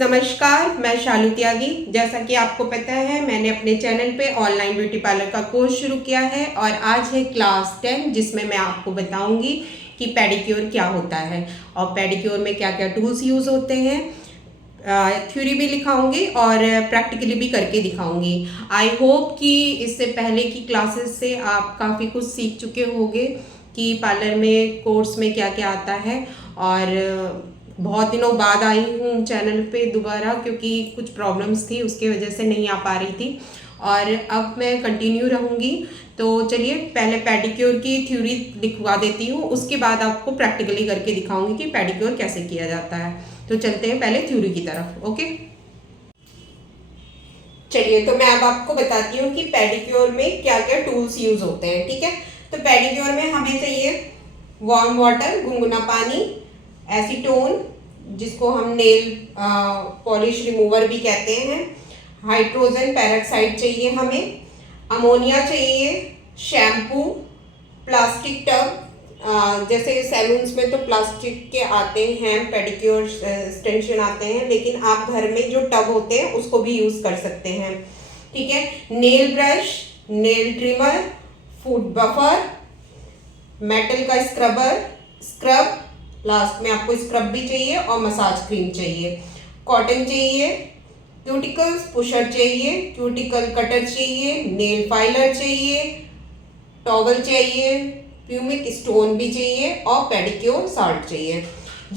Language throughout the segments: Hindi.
नमस्कार, मैं शालू त्यागी। जैसा कि आपको पता है, मैंने अपने चैनल पे ऑनलाइन ब्यूटी पार्लर का कोर्स शुरू किया है और आज है क्लास 10, जिसमें मैं आपको बताऊंगी कि पेडिक्योर क्या होता है और पेडिक्योर में क्या क्या टूल्स यूज़ होते हैं। थ्योरी भी लिखाऊंगी और प्रैक्टिकली भी करके दिखाऊंगी। आई होप कि इससे पहले की क्लासेस से आप काफ़ी कुछ सीख चुके होंगे कि पार्लर में कोर्स में क्या क्या आता है। और बहुत दिनों बाद आई हूँ चैनल पे दोबारा, क्योंकि कुछ प्रॉब्लम्स थी, उसके वजह से नहीं आ पा रही थी और अब मैं कंटिन्यू रहूँगी। तो चलिए पहले पेडिक्योर की थ्योरी लिखवा देती हूँ, उसके बाद आपको प्रैक्टिकली करके दिखाऊंगी कि पेडिक्योर कैसे किया जाता है। तो चलते हैं पहले थ्योरी की तरफ। ओके, चलिए तो मैं अब आपको बताती हूँ कि पेडिक्योर में क्या क्या टूल्स यूज होते हैं। ठीक है, तो पेडिक्योर में हमें चाहिए वार्म वाटर, गुनगुना पानी, एसीटोन जिसको हम नेल पॉलिश रिमूवर भी कहते हैं, हाइड्रोजन पेरोक्साइड चाहिए हमें, अमोनिया चाहिए, शैम्पू, प्लास्टिक टब, जैसे सैलून्स में तो प्लास्टिक के आते हैं, पेडिक्योर एक्सटेंशन आते हैं, लेकिन आप घर में जो टब होते हैं उसको भी यूज कर सकते हैं। ठीक है, nail brush, nail trimmer, food buffer, metal का स्क्रब, लास्ट में आपको स्क्रब भी चाहिए और मसाज क्रीम चाहिए, कॉटन चाहिए, क्यूटिकल्स पुशर चाहिए, क्यूटिकल कटर चाहिए, नेल फाइलर चाहिए, टॉवल चाहिए, प्यूमिक स्टोन भी चाहिए और पेडिक्योर सॉल्ट चाहिए।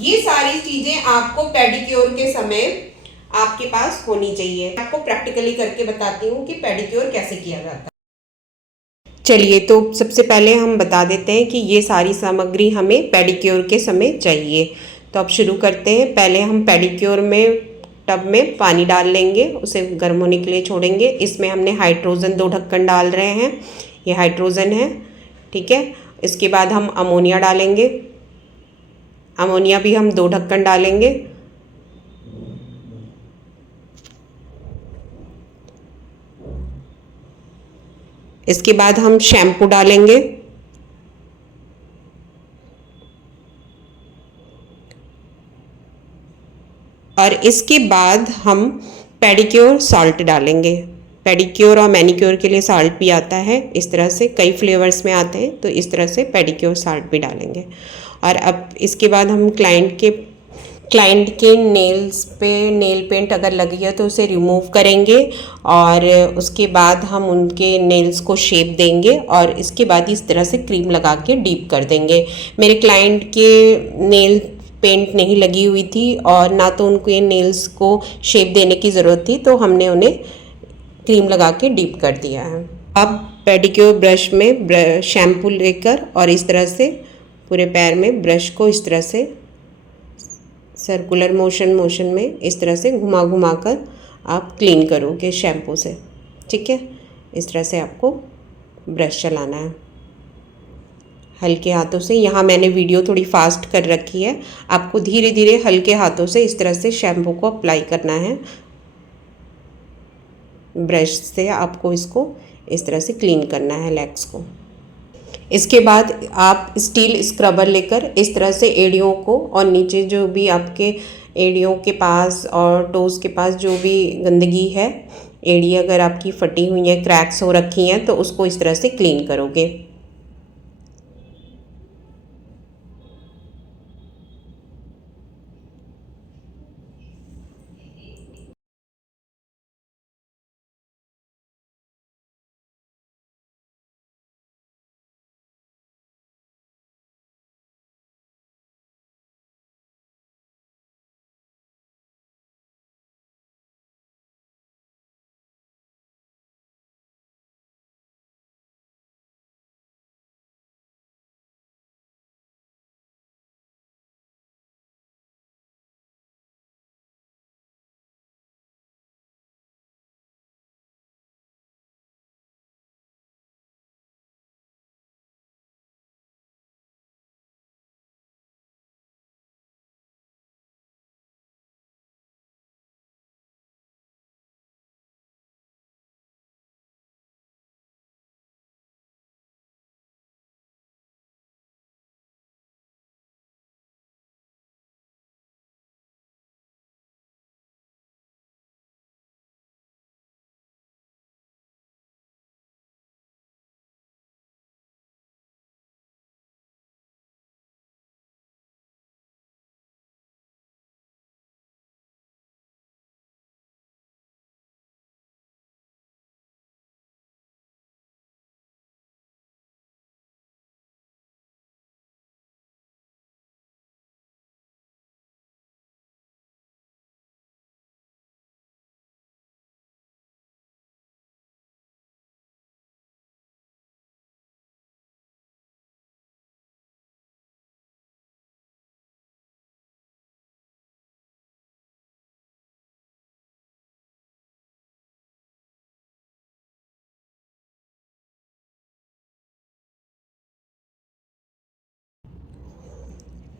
ये सारी चीजें आपको पेडिक्योर के समय आपके पास होनी चाहिए। आपको प्रैक्टिकली करके बताती हूँ कि पेडिक्योर कैसे किया जाता है। चलिए तो सबसे पहले हम बता देते हैं कि ये सारी सामग्री हमें पेडिक्योर के समय चाहिए। तो अब शुरू करते हैं। पहले हम पेडिक्योर में टब में पानी डाल लेंगे, उसे गर्म होने के लिए छोड़ेंगे। इसमें हमने हाइड्रोजन 2 ढक्कन डाल रहे हैं, ये हाइड्रोजन है। ठीक है, इसके बाद हम अमोनिया डालेंगे, अमोनिया भी हम 2 ढक्कन डालेंगे। इसके बाद हम शैम्पू डालेंगे, और इसके बाद हम पेडिक्योर सॉल्ट डालेंगे। पेडिक्योर और मैनिक्योर के लिए सॉल्ट भी आता है, इस तरह से कई फ्लेवर्स में आते हैं, तो इस तरह से पेडिक्योर सॉल्ट भी डालेंगे। और अब इसके बाद हम क्लाइंट के नेल्स पे नेल पेंट अगर लगी है तो उसे रिमूव करेंगे और उसके बाद हम उनके नेल्स को शेप देंगे और इसके बाद इस तरह से क्रीम लगा के डीप कर देंगे। मेरे क्लाइंट के नेल पेंट नहीं लगी हुई थी और ना तो उनके नेल्स को शेप देने की ज़रूरत थी, तो हमने उन्हें क्रीम लगा के डीप कर दिया है। अब पेडिक्योर ब्रश में शैम्पू लेकर और इस तरह से पूरे पैर में ब्रश को इस तरह से सर्कुलर मोशन में इस तरह से घुमा घुमा कर आप क्लीन करोगे शैम्पू से। ठीक है, इस तरह से आपको ब्रश चलाना है हल्के हाथों से। यहाँ मैंने वीडियो थोड़ी फास्ट कर रखी है, आपको धीरे धीरे हल्के हाथों से इस तरह से शैम्पू को अप्लाई करना है। ब्रश से आपको इसको इस तरह से क्लीन करना है लेग्स को। इसके बाद आप स्टील स्क्रबर लेकर इस तरह से एड़ियों को और नीचे जो भी आपके एड़ियों के पास और टोज़ के पास जो भी गंदगी है, एड़ी अगर आपकी फटी हुई है, क्रैक्स हो रखी हैं, तो उसको इस तरह से क्लीन करोगे।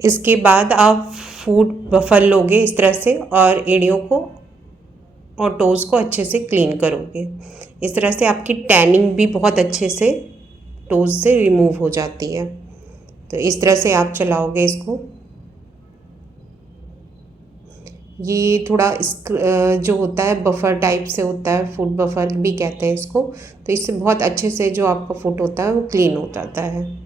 इसके बाद आप फूड बफर लोगे इस तरह से और एड़ियों को और टोज़ को अच्छे से क्लीन करोगे। इस तरह से आपकी टैनिंग भी बहुत अच्छे से टोज़ से रिमूव हो जाती है। तो इस तरह से आप चलाओगे इसको। ये थोड़ा जो होता है बफर टाइप से होता है, फूड बफर भी कहते हैं इसको। तो इससे बहुत अच्छे से जो आपका फूड होता है वो क्लीन हो जाता है।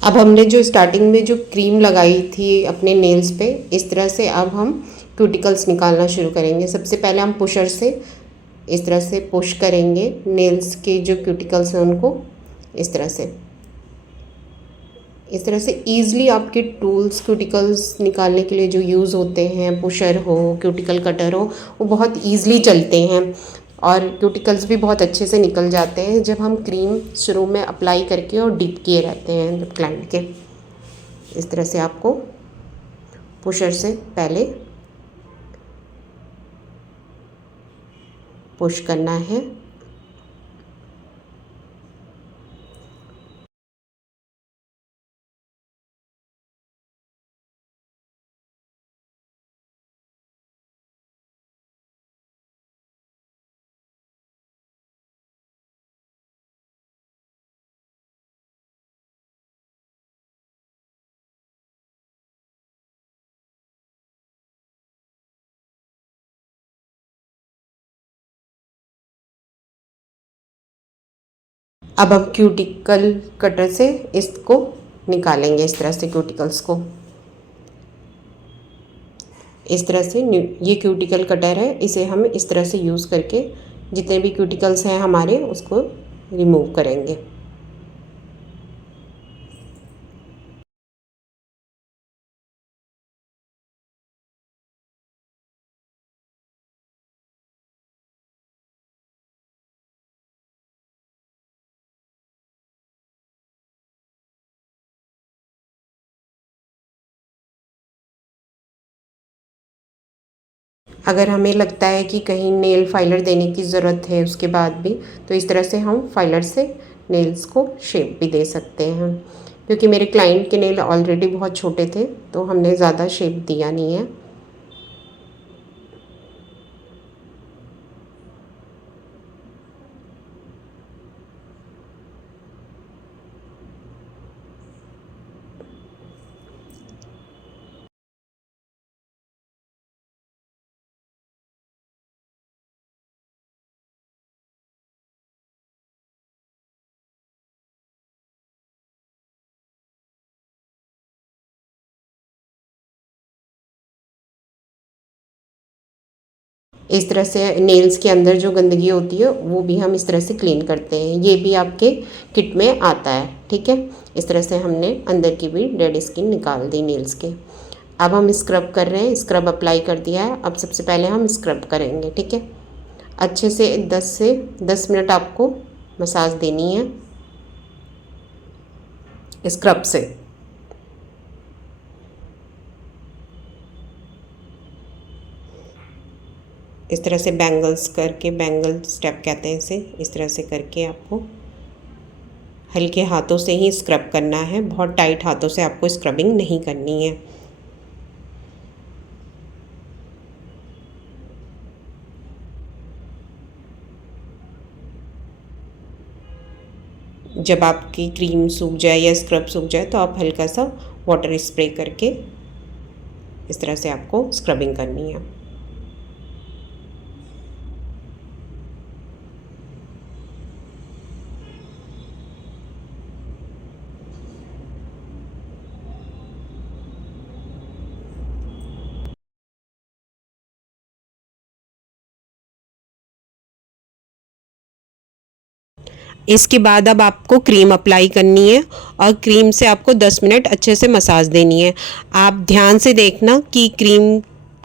अब हमने जो स्टार्टिंग में जो क्रीम लगाई थी अपने नेल्स पे, इस तरह से अब हम क्यूटिकल्स निकालना शुरू करेंगे। सबसे पहले हम पुशर से इस तरह से पुश करेंगे नेल्स के जो क्यूटिकल्स हैं उनको, इस तरह से ईज़िली आपके टूल्स क्यूटिकल्स निकालने के लिए जो यूज़ होते हैं, पुशर हो, क्यूटिकल कटर हो, वो बहुत ईज़िली चलते हैं और क्यूटिकल्स भी बहुत अच्छे से निकल जाते हैं जब हम क्रीम शुरू में अप्लाई करके और डिप किए रहते हैं जब क्लाइंट के। इस तरह से आपको पुशर से पहले पुश करना है। अब हम क्यूटिकल कटर से इसको निकालेंगे, इस तरह से क्यूटिकल्स को। इस तरह से ये क्यूटिकल कटर है, इसे हम इस तरह से यूज़ करके जितने भी क्यूटिकल्स हैं हमारे उसको रिमूव करेंगे। अगर हमें लगता है कि कहीं नेल फाइलर देने की ज़रूरत है उसके बाद भी, तो इस तरह से हम फाइलर से नेल्स को शेप भी दे सकते हैं। क्योंकि मेरे क्लाइंट के नेल ऑलरेडी बहुत छोटे थे तो हमने ज़्यादा शेप दिया नहीं है। इस तरह से नेल्स के अंदर जो गंदगी होती है वो भी हम इस तरह से क्लीन करते हैं। ये भी आपके किट में आता है, ठीक है। इस तरह से हमने अंदर की भी डेड स्किन निकाल दी नेल्स के। अब हम स्क्रब कर रहे हैं, स्क्रब अप्लाई कर दिया है। अब सबसे पहले हम स्क्रब करेंगे, ठीक है। अच्छे से 10 मिनट आपको मसाज देनी है स्क्रब से। इस तरह से बैंगल्स करके, बैंगल स्टेप कहते हैं इसे, इस तरह से करके आपको हल्के हाथों से ही स्क्रब करना है। बहुत टाइट हाथों से आपको स्क्रबिंग नहीं करनी है। जब आपकी क्रीम सूख जाए या स्क्रब सूख जाए तो आप हल्का सा वाटर स्प्रे करके इस तरह से आपको स्क्रबिंग करनी है। इसके बाद अब आपको क्रीम अप्लाई करनी है और क्रीम से आपको 10 मिनट अच्छे से मसाज देनी है। आप ध्यान से देखना कि क्रीम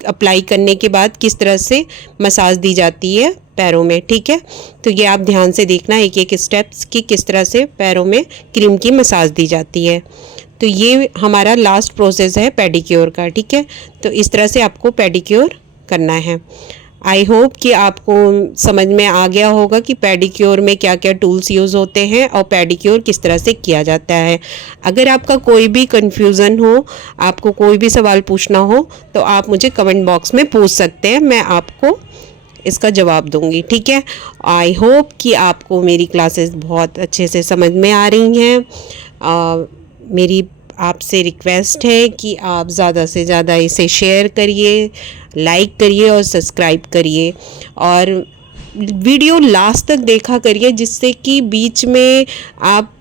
अप्लाई करने के बाद किस तरह से मसाज दी जाती है पैरों में, ठीक है। तो ये आप ध्यान से देखना एक एक स्टेप्स कि किस तरह से पैरों में क्रीम की मसाज दी जाती है। तो ये हमारा लास्ट प्रोसेस है पेडिक्योर का, ठीक है। तो इस तरह से आपको पेडिक्योर करना है। आई होप कि आपको समझ में आ गया होगा कि पेडिक्योर में क्या क्या टूल्स यूज़ होते हैं और पेडिक्योर किस तरह से किया जाता है। अगर आपका कोई भी कन्फ्यूज़न हो, आपको कोई भी सवाल पूछना हो तो आप मुझे कमेंट बॉक्स में पूछ सकते हैं, मैं आपको इसका जवाब दूंगी, ठीक है। आई होप कि आपको मेरी क्लासेस बहुत अच्छे से समझ में आ रही हैं। मेरी आपसे रिक्वेस्ट है कि आप ज़्यादा से ज़्यादा इसे शेयर करिए, लाइक करिए और सब्सक्राइब करिए और वीडियो लास्ट तक देखा करिए, जिससे कि बीच में आप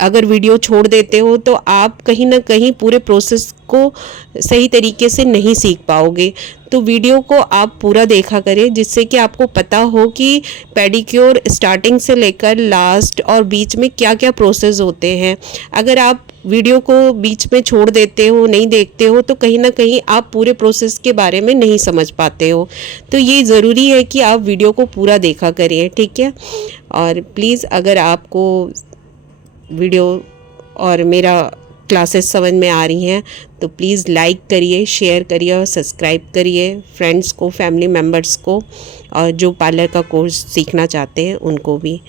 अगर वीडियो छोड़ देते हो तो आप कहीं ना कहीं पूरे प्रोसेस को सही तरीके से नहीं सीख पाओगे। तो वीडियो को आप पूरा देखा करें, जिससे कि आपको पता हो कि पेडिक्योर स्टार्टिंग से लेकर लास्ट और बीच में क्या क्या प्रोसेस होते हैं। अगर आप वीडियो को बीच में छोड़ देते हो, नहीं देखते हो, तो कहीं ना कहीं आप पूरे प्रोसेस के बारे में नहीं समझ पाते हो। तो ये ज़रूरी है कि आप वीडियो को पूरा देखा करिए, ठीक है। और प्लीज़ अगर आपको वीडियो और मेरा क्लासेस समझ में आ रही हैं तो प्लीज़ लाइक करिए, शेयर करिए और सब्सक्राइब करिए फ्रेंड्स को, फैमिली मेम्बर्स को, और जो पार्लर का कोर्स सीखना चाहते हैं उनको भी।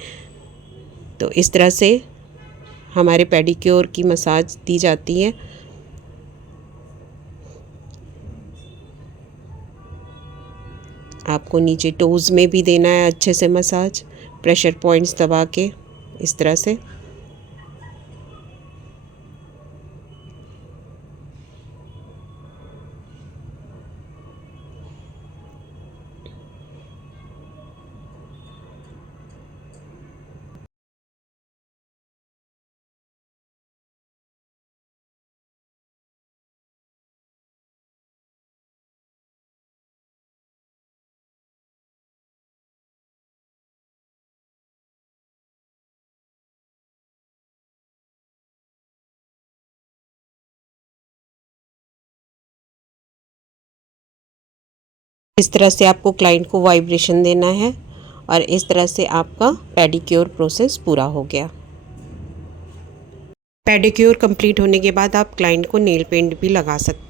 तो इस तरह से हमारे पेडिक्योर की मसाज दी जाती है। आपको नीचे टोज़ में भी देना है अच्छे से मसाज, प्रेशर पॉइंट्स दबा के इस तरह से। इस तरह से आपको क्लाइंट को वाइब्रेशन देना है और इस तरह से आपका पेडिक्योर प्रोसेस पूरा हो गया। पेडिक्योर कंप्लीट होने के बाद आप क्लाइंट को नेल पेंट भी लगा सकते हैं।